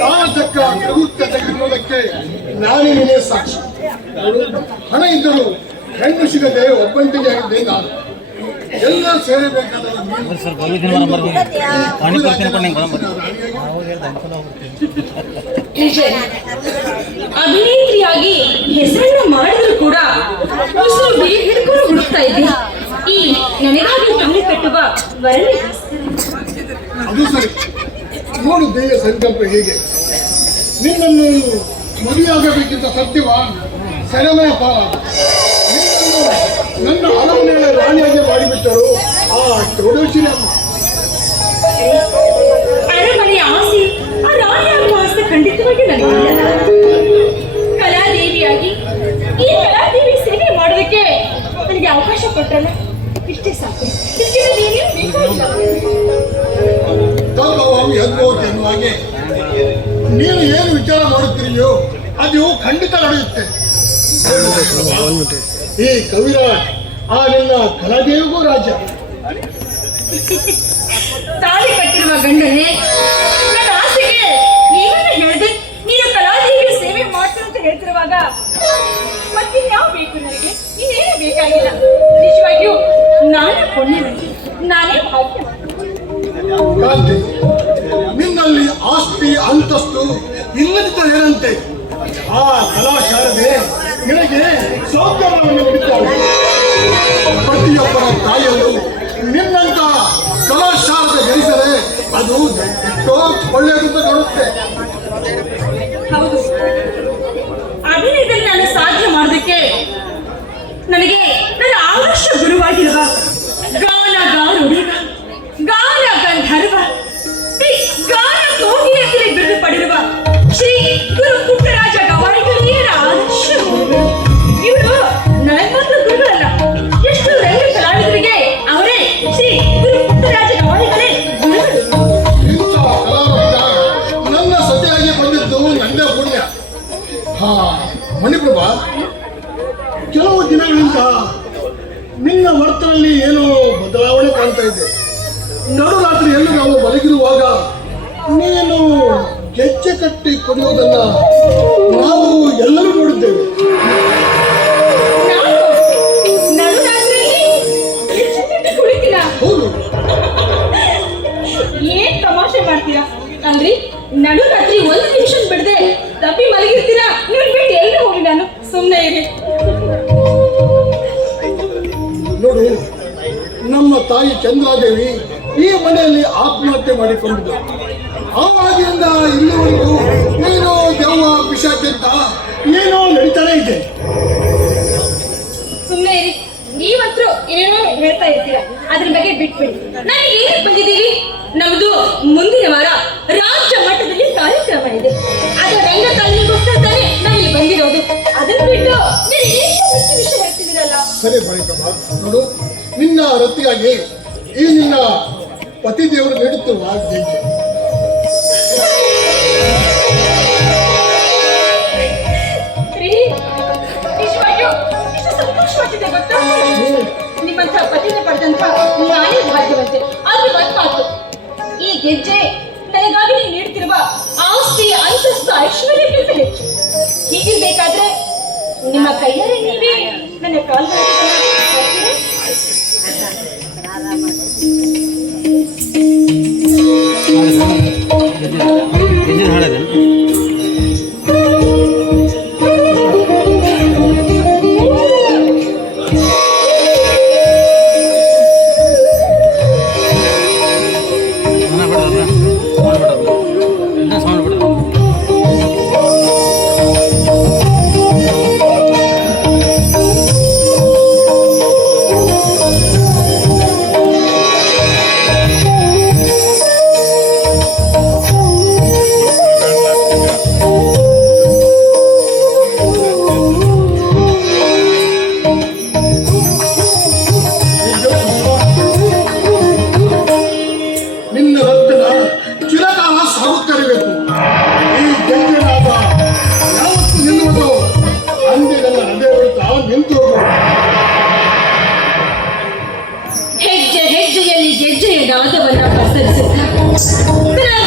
ಕಾಲಚಕ್ಕ ಪ್ರಭುತ್ವ ತೆಗೆದುಕೊಳ್ಳೋದಕ್ಕೆ ನಾನೇ ನಿನ್ನೆ ಸಾಕ್ಷಿ. ಹಣ ಇದ್ದರೂ ಹೆಣ್ಣು ಸಿಗದೆ ಒಬ್ಬಂಟಿಗೆ ಆಗಿದ್ದೆ ನಾನು. ಎಲ್ಲ ಸೇರಬೇಕಾದ ಅಭಿನೇತ್ರಿಯಾಗಿ ಹೆಸರನ್ನ ಮಾಡಿದ್ರು ಕೂಡ ಹಿಡ್ಕೊಂಡು ಹುಡುಕ್ತಾ ಇದ್ದೆ. ಈ ನನಗಾಗಿ ತಾಳಿ ಕಟ್ಟುವ ವರನೇ ಅದು ಸರಿ. ನೋಡು ದೇವ ಸಂಕಲ್ಪ ಹೇಗೆ. ನಿನ್ನನ್ನು ಮದುವೆಯಾಗಬೇಕಿದ್ದ ಸತ್ಯವ ಸೆರೆಮನೆ ಪಾಲಾದ ನನ್ನ ಅರಮನೆಯ ರಾಣಿಯಾಗಿ ಮಾಡಿಬಿಟ್ಟರು ಆ ಚೌಡೇಶ್ವರಿ ಅಮ್ಮ. ಅರಮನೆಯ ಆಸೆ, ಆ ರಾಣಿಯಾಗುವ ಆಸೆ ಖಂಡಿತವಾಗಿ ನನಗಿಲ್ಲ. ಕಲಾದೇವಿಯಾಗಿ ಈ ಕಲಾದೇವಿ ಸೇವೆ ಮಾಡೋದಕ್ಕೆ ನನಗೆ ಅವಕಾಶ ಕೊಟ್ಟರಲ್ಲ, ಇಷ್ಟೇ ಸಾಕು. ಎನ್ನುವ ಹಾಗೆ ನೀನು ಏನು ವಿಚಾರ ಮಾಡುತ್ತೀರಿಯೋ ಅದು ಖಂಡಿತ ನಡೆಯುತ್ತೆ. ಈ ಕವಿರಾಜ್ ಆ ನಿನ್ನ ಕಲಾದೇವಿಗೂ ರಾಜ. ತಾಳಿ ಕಟ್ಟಿರುವ ಗಂಡನೇ ನನ್ನ ಆಸೆಗೆ ಏನನ್ನ ಹೇಳಿದೆ. ನೀನು ಕಲಾದೇವಿ ಸೇವೆ ಮಾಡ್ತೀನಿ ಅಂತ ಹೇಳ್ತಿರುವಾಗ ಮತ್ತಿನ್ಯಾವ ಬೇಕು ನನಗೆ? ಇನ್ನೇನು ಬೇಕಾಗಿಲ್ಲ. ನಿಜವಾಗಿಯೂ ನಾನೇ ಪುಣ್ಯವಂತೆ, ನಾನೇ ಭಾಗ್ಯ. ಕಾಂತಿ, ನಿನ್ನಲ್ಲಿ ಆಸ್ತಿ ಅಂತಸ್ತು ಇಲ್ಲದಿದ್ದರೆ ಏನಂತೆ? ಆ ಕಲಾಶಾರದೆ ನಿನಗೆ ಸೌಕರ್ಯವನ್ನು ನೀಡಿದ್ದಾಳೆ. ಪ್ರತಿಯೊಬ್ಬರ ತಾಯಿಯಲ್ಲೂ ನಿನ್ನಂತ ಕಲಾಶಾರದೆ ಜನಿಸರೆ ಅದು ಎಷ್ಟೋ ಒಳ್ಳೆಯದಂತ ಕಾಣುತ್ತೆ. ಹೌದು, ಅಭಿನಯದಲ್ಲಿ ನಾನು ಸಾಧ್ಯ ಮಾಡೋದಕ್ಕೆ ನನಗೆ ನನ್ನ ಆದರ್ಶ ಗುರುವಾಗಿರುವ ಗಾನಗಾರುಡಿ, ಗಾನ ಗಂಧರ್ವ, ಗಾನ ಕೋಗಿಲೆಯಲ್ಲಿ ಬಿರುದು ಪಡೆದಿರುವ ಶ್ರೀ ಗುರು ಪುಟ್ಟರಾಜ ಗವಾಯಿಗಳೇ ಆದರ್ಶ ಗುರುಗಳು. ಇವರು ನನಗೊಂದು ಗುರುಗಳಲ್ಲ, ಎಷ್ಟು ರಂಗ ಕಲಾವಿದರಿಗೆ ಅವರೇ ಶ್ರೀ ಗುರು ಪುಟ್ಟರಾಜ ಗವಾಯಿಗಳೇ ಗುರುಗಳು. ಇಂಥ ಕಲಾವಂತ ನನ್ನ ಸತಿಯಾಗಿ ಬಂದಿದ್ದು ನನ್ನ ಪುಣ್ಯ. ಹಾ ಮಣಿಪ್ರಭಾ, ಕೆಲವು ದಿನಗಳಿಂದ ನಿನ್ನ ವರ್ತನಲ್ಲಿ ಏನೋ ಬದಲಾವಣೆ ಕಾಣ್ತಾ ಇದೆ. ನಡುರಾತ್ರಿಯಲ್ಲಿ ನಾವು ಮಲಗಿರುವಾಗ ನೀನು ಗೆಜ್ಜೆ ಕಟ್ಟಿ ಕುಡಿಯೋದನ್ನ ನಾವು ಎಲ್ಲರೂ ನೋಡಿದ್ದೇವೆ. ಹೌದು. ಏನ್ ತಮಾಷೆ ಮಾಡ್ತೀರಾ ಅಂದ್ರೆ? ನಡುರಾತ್ರಿ ಒಂದು ನಿಮಿಷ ಬಿಡದೆ ತಪ್ಪಿ ಮಲಗಿರ್ತೀರಾ? ನೀವು ಬಿಟ್ಟು ಎಲ್ಲಿ ಹೋಗಿ ನಾನು ಸುಮ್ಮನೆ ಇರಿ. ನೋಡು, ನಮ್ಮ ತಾಯಿ ಚಂದ್ರಾದೇವಿ ಈ ಮನೆಯಲ್ಲಿ ಆತ್ಮಹತ್ಯೆ ಮಾಡಿಕೊಂಡಿದ್ದು. ಆವಾಗಿಂದ ಇಲ್ಲಿವರೆಗೂ ಏನೋ ದೆವ್ವ ಪಿಶಾಚಂತ ಏನೋ ನಡೀತಾನೆ ಇದೆ. ಸುಮ್ಮನೆ ಇರಿ. ನೀವಂತರೂ ಏನೋ ಹೇಳ್ತಾ ಇರ್ತೀರಾ, ಅದ್ರ ಬಗ್ಗೆ ಬಿಟ್ಬಿಡಿ. ನಾನು ಏನಕ್ಕೆ ಬಂದಿದ್ದೀವಿ? ನಮ್ದು ಮುಂದಿನ ವಾರ ರಾಜ್ಯ ಮಟ್ಟದಲ್ಲಿ ಕಾರ್ಯಕ್ರಮ ಇದೆ. ಅದು ರಂಗಕಲೆಗೋಸ್ಕರ ತಾನೇ ನಾವು ಇಲ್ಲಿ ಬಂದಿರೋದು. ಅದನ್ನ ಬಿಟ್ಟು ನೀವು ಏನು ವಿಷಯ ಹೇಳ್ತಿದ್ದೀರಲ್ಲ? ಸರಿ ಬಳಿಕಮ್ಮ, ನೋಡು, ನಿನ್ನ ರತಿಯಾಗಿ ಈ ನಿನ್ನ ಪತಿ ದೇವರು ನೀಡುತ್ತಿರುವ ಗೆಜ್ಜೆ. ಸಂತೋಷವಾಗಿದೆ ಗೊತ್ತಾ? ನಿಮ್ಮಂತ ಪತಿನ ಪಡೆದಂತ ನಾನೇ ಭಾಗ್ಯವಂತೆ. ಆದ್ರೆ ಒಂದ್ ಮಾತು, ಈ ಗೆಜ್ಜೆ ನನಗಾಗಿ ನೀವು ನೀಡುತ್ತಿರುವ ಆಸ್ತಿ, ಅಂತಸ್ತು, ಐಶ್ವರ್ಯಕ್ಕಿಂತ ಹೆಚ್ಚು. ಹೀಗಿರ್ಬೇಕಾದ್ರೆ ನಿಮ್ಮ ಕೈಯಾರೆ ನೀವೇ ನನ್ನ ಕಾಲ್ಗಳ ಗ್ರಾಮ